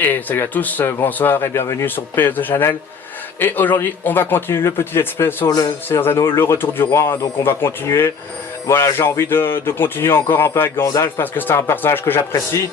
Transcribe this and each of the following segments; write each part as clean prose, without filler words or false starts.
Et salut à tous, bonsoir et bienvenue sur PS2 Channel. Et aujourd'hui, on va continuer le petit let's play sur le Seigneur des Anneaux, le retour du roi. Donc on va continuer. Voilà, j'ai envie de continuer encore un peu avec Gandalf parce que c'est un personnage que j'apprécie.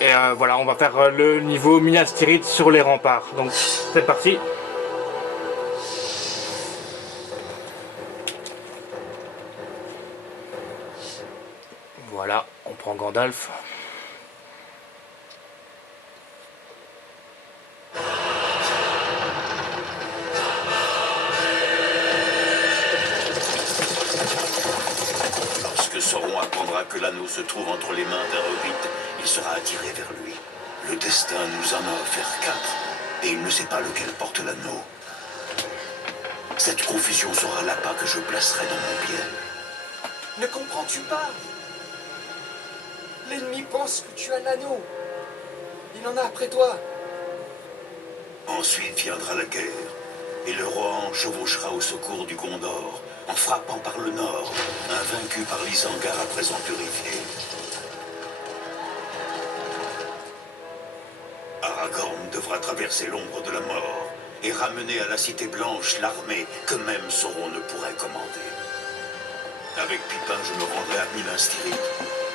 Et voilà, on va faire le niveau Minas Tirith sur les remparts. Donc c'est parti. Voilà, on prend Gandalf. Lorsque Sauron apprendra que l'anneau se trouve entre les mains d'un hobbit, il sera attiré vers lui. Le destin nous en a offert 4, et il ne sait pas lequel porte l'anneau. Cette confusion sera l'appât que je placerai dans mon pied. Ne comprends-tu pas? L'ennemi pense que tu as l'anneau. Il en a après toi. Ensuite viendra la guerre, et le Rohan chevauchera au secours du Gondor, en frappant par le nord, invaincu par l'Isengard à présent purifié. Aragorn devra traverser l'ombre de la mort et ramener à la Cité Blanche l'armée que même Sauron ne pourrait commander. Avec Pippin, je me rendrai à Minas Tirith,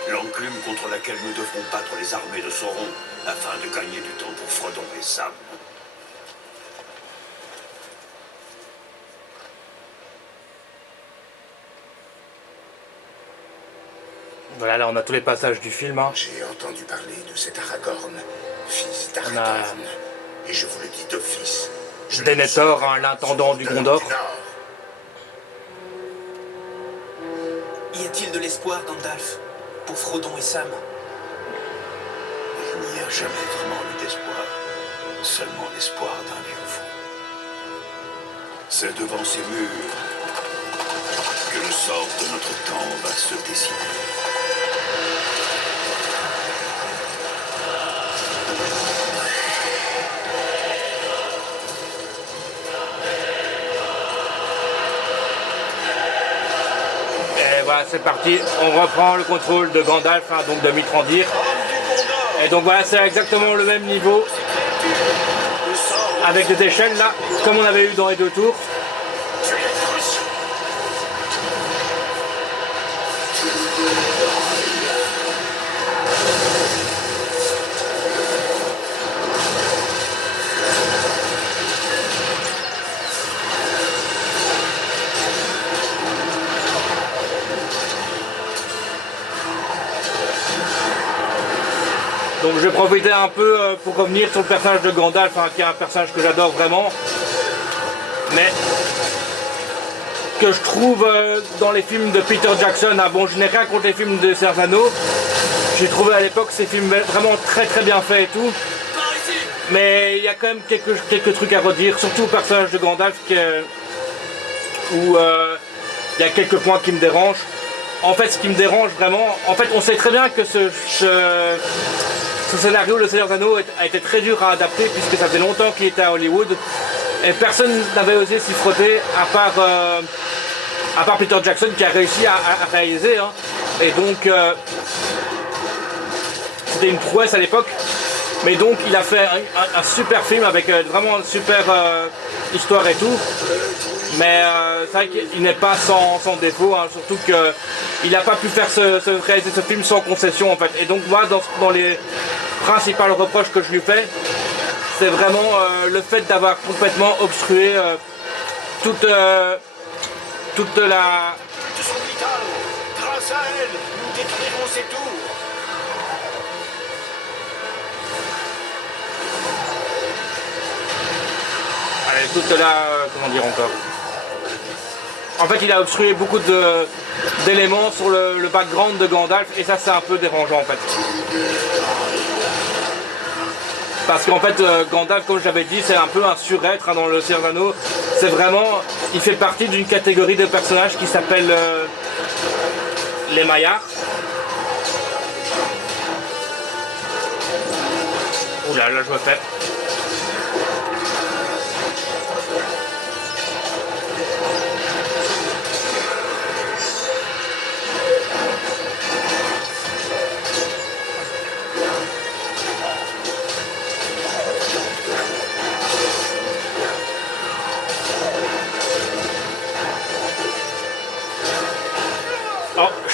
l'enclume contre laquelle nous devrons battre les armées de Sauron afin de gagner du temps pour Frodon et Sam. Voilà, là on a tous les passages du film. J'ai entendu parler de cet Aragorn, fils On a d'Aragorn. Et je vous le dis d'office. Denethor, l'intendant du Gondor. Y a-t-il de l'espoir, Gandalf, pour Frodon et Sam? Il n'y a jamais vraiment eu d'espoir, seulement l'espoir d'un vieux fou. C'est devant ces murs que le sort de notre temps va se décider. Et voilà, c'est parti. On reprend le contrôle de Gandalf, donc de Mithrandir. Et donc voilà, c'est exactement le même niveau. Avec des échelles là, comme on avait eu dans les deux tours. Donc je vais profiter un peu pour revenir sur le personnage de Gandalf, qui est un personnage que j'adore vraiment, mais que je trouve dans les films de Peter Jackson. Bon, je n'ai rien contre les films de Seigneur des Anneaux. J'ai trouvé à l'époque ces films vraiment très bien faits et tout, mais il y a quand même quelques trucs à redire, surtout le personnage de Gandalf où il y a quelques points qui me dérangent. En fait, ce qui me dérange vraiment, en fait, on sait très bien que ce scénario, Le Seigneur des Anneaux, a été très dur à adapter puisque ça fait longtemps qu'il était à Hollywood et personne n'avait osé s'y frotter à part Peter Jackson qui a réussi à réaliser. Et donc, c'était une prouesse à l'époque. Mais donc, il a fait un super film avec vraiment une super histoire et tout. Mais c'est vrai qu'il n'est pas sans défaut, surtout qu'il n'a pas pu réaliser ce film sans concession en fait. Et donc moi, dans les principaux reproches que je lui fais, c'est vraiment le fait d'avoir complètement obstrué toute la... De son vital, grâce à elle, nous détruirons ces tours. Allez, toute la... comment dire encore? En fait, il a obstrué beaucoup d'éléments sur le background de Gandalf et ça, c'est un peu dérangeant en fait. Parce qu'en fait, Gandalf, comme j'avais dit, c'est un peu un surêtre dans le Seigneur des Anneaux. C'est vraiment, il fait partie d'une catégorie de personnages qui s'appelle les Maillards. Oula, là je me fais.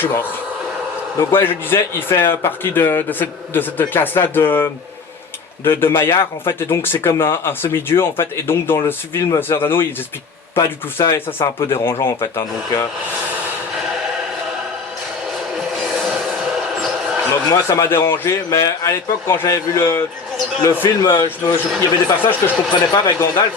suis mort. Donc ouais, je disais, il fait partie de cette classe-là de Maillard, en fait, et donc c'est comme un semi-dieu, en fait, et donc dans le film Seigneur des Anneaux, ils expliquent pas du tout ça, et ça c'est un peu dérangeant, en fait, hein, donc moi ça m'a dérangé, mais à l'époque quand j'avais vu le film, il y avait des passages que je comprenais pas avec Gandalf,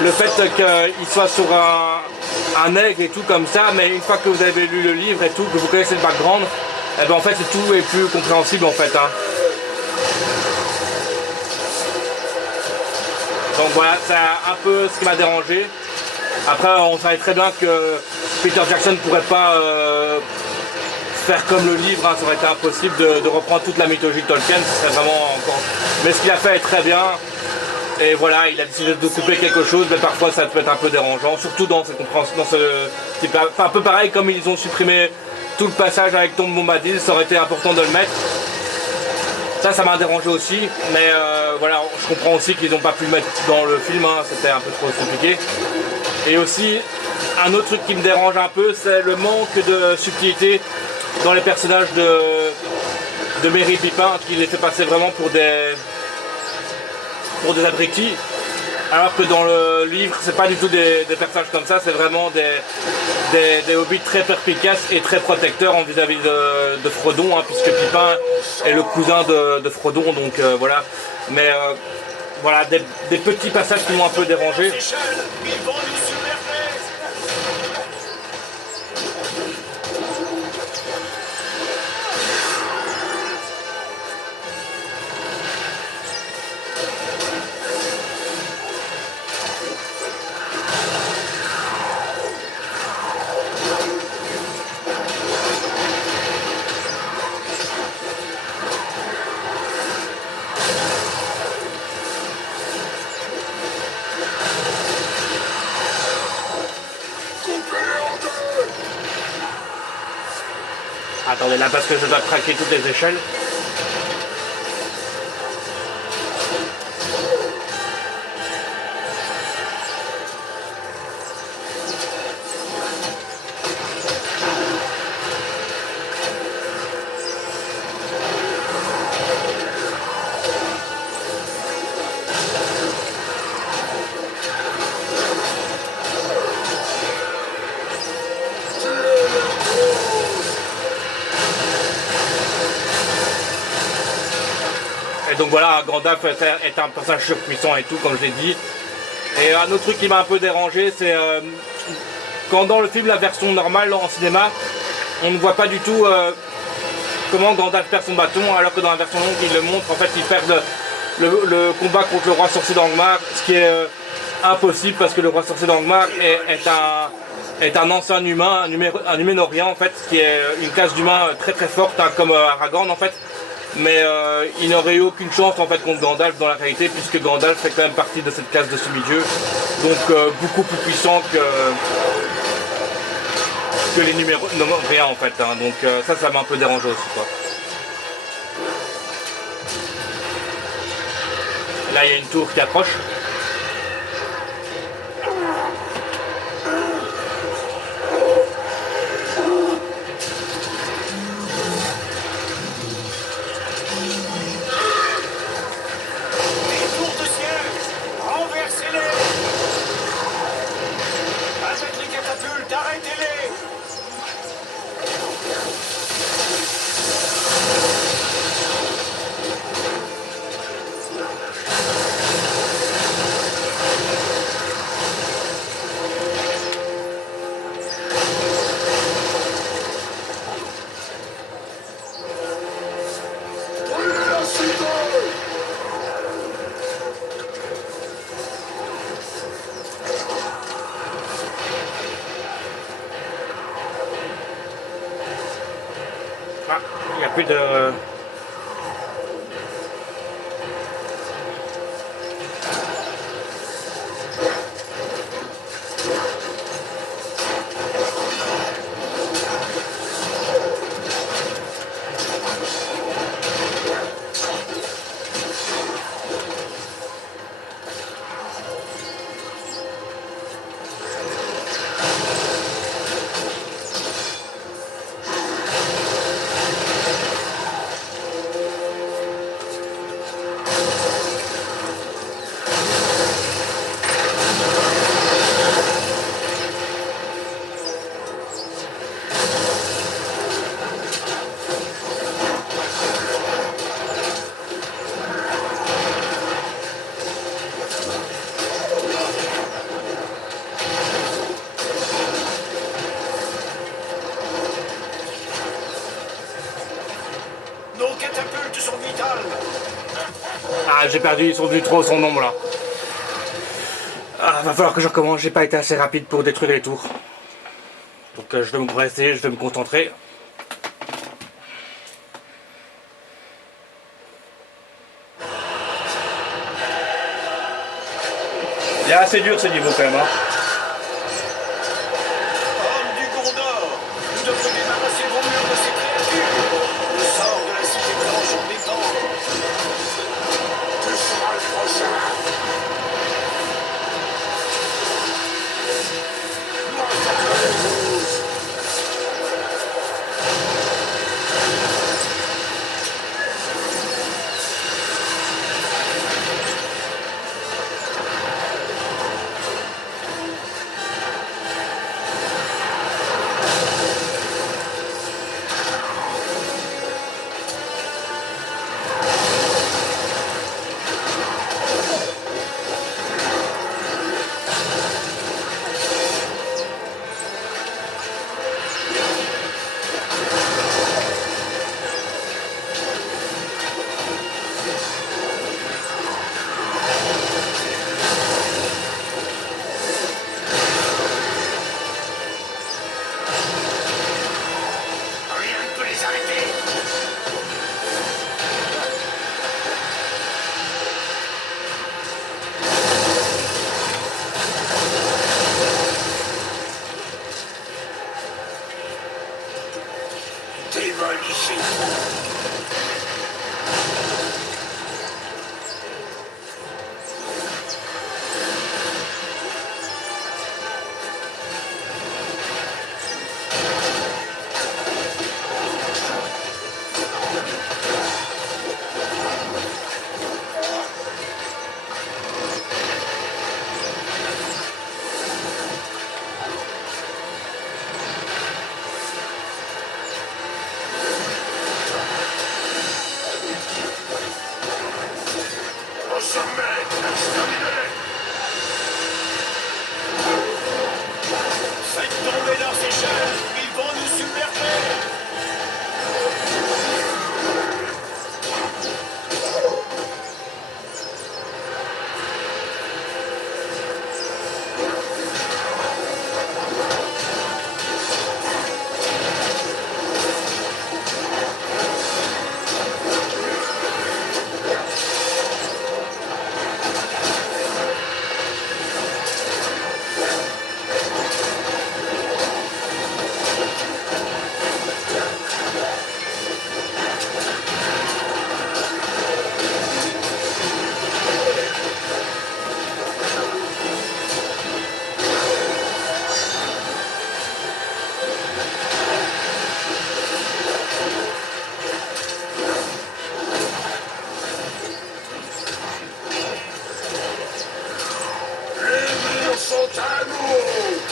le fait qu'il soit sur un aigle et tout comme ça, mais une fois que vous avez lu le livre et tout, que vous connaissez le background, eh ben en fait tout est plus compréhensible en fait. Hein. Donc voilà, c'est un peu ce qui m'a dérangé. Après on savait très bien que Peter Jackson ne pourrait pas faire comme le livre, hein, ça aurait été impossible de reprendre toute la mythologie de Tolkien, ce serait vraiment encore... Mais ce qu'il a fait est très bien. Et voilà, il a décidé de couper quelque chose, mais parfois ça peut être un peu dérangeant, surtout dans cette compréhension, dans ce type, enfin, un peu pareil comme ils ont supprimé tout le passage avec Tom Bombadil, ça aurait été important de le mettre. Ça m'a dérangé aussi, mais voilà, je comprends aussi qu'ils n'ont pas pu le mettre dans le film, hein, c'était un peu trop compliqué. Et aussi, un autre truc qui me dérange un peu, c'est le manque de subtilité dans les personnages de Merry et Pippin, qui les fait passer vraiment pour des abrutis, alors que dans le livre c'est pas du tout des personnages comme ça, c'est vraiment des hobbits très perspicaces et très protecteurs en vis-à-vis de Frodon, hein, puisque Pippin est le cousin de Frodon, donc voilà. Mais voilà, des petits passages qui m'ont un peu dérangé. Attendez là parce que je dois craquer toutes les échelles. Et donc voilà, Gandalf est un personnage surpuissant et tout, comme je l'ai dit. Et un autre truc qui m'a un peu dérangé, c'est quand dans le film, la version normale en cinéma, on ne voit pas du tout comment Gandalf perd son bâton, alors que dans la version longue, il le montre. En fait, il perd le combat contre le roi sorcier d'Angmar, ce qui est impossible parce que le roi sorcier d'Angmar est un ancien humain, un Numénorien en fait, qui est une classe d'humain très très forte, hein, comme Aragorn en fait. Mais il n'aurait eu aucune chance en fait contre Gandalf dans la réalité, puisque Gandalf fait quand même partie de cette classe de semi-dieu, donc beaucoup plus puissant que les Numénoriens en fait, hein. Donc ça m'a un peu dérangé aussi quoi. Là il y a une tour qui approche. Ah, il n'y a plus de... Ah, j'ai perdu, ils sont venus trop son nombre là. Ah, va falloir que je recommence, j'ai pas été assez rapide pour détruire les tours. Donc je vais me presser, je vais me concentrer. Il est assez dur ce niveau quand même. Hein. Homme du Gondor, nous devons débarrasser vos murs de ces créatures. Le sort de la cité blanche en dépend. Tu seras le prochain. Rien ne peut les arrêter. Démolissez-tout. Au sommet, exterminez-les. Faites tomber leurs échelles. Ils vont nous submerger. Les murs sont à nous.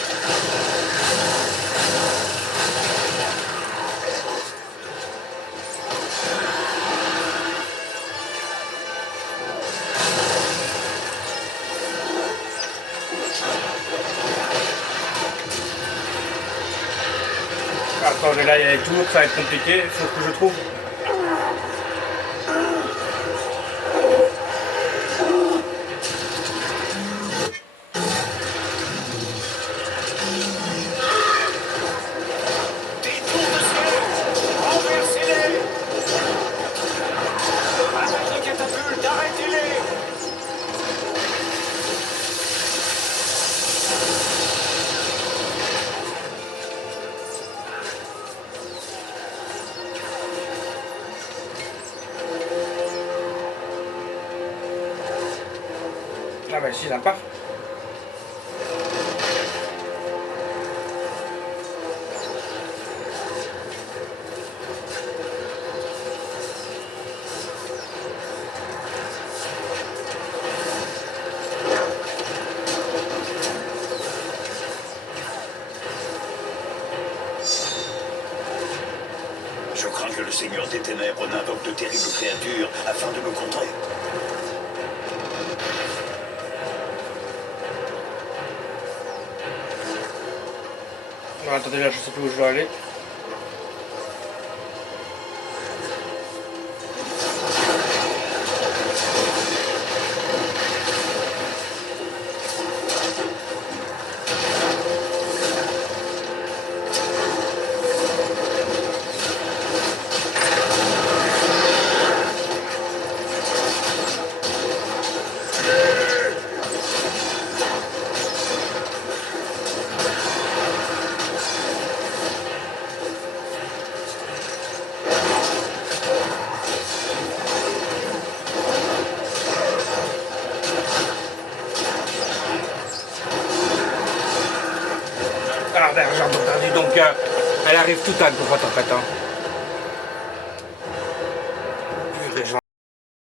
Attends, là il y a les tours, ça va être compliqué, il faut que je trouve. Des tours de siège. Renversez-les. Avec les catapultes, arrêtez-les. Ah bah si, ça part. Je crains que le Seigneur des Ténèbres n'invoque de terribles créatures afin de me contrer. Non, attendez, là je sais plus où je dois aller. Ah, ben, j'ai entendu. Donc, elle arrive tout à droite en fait. Hein.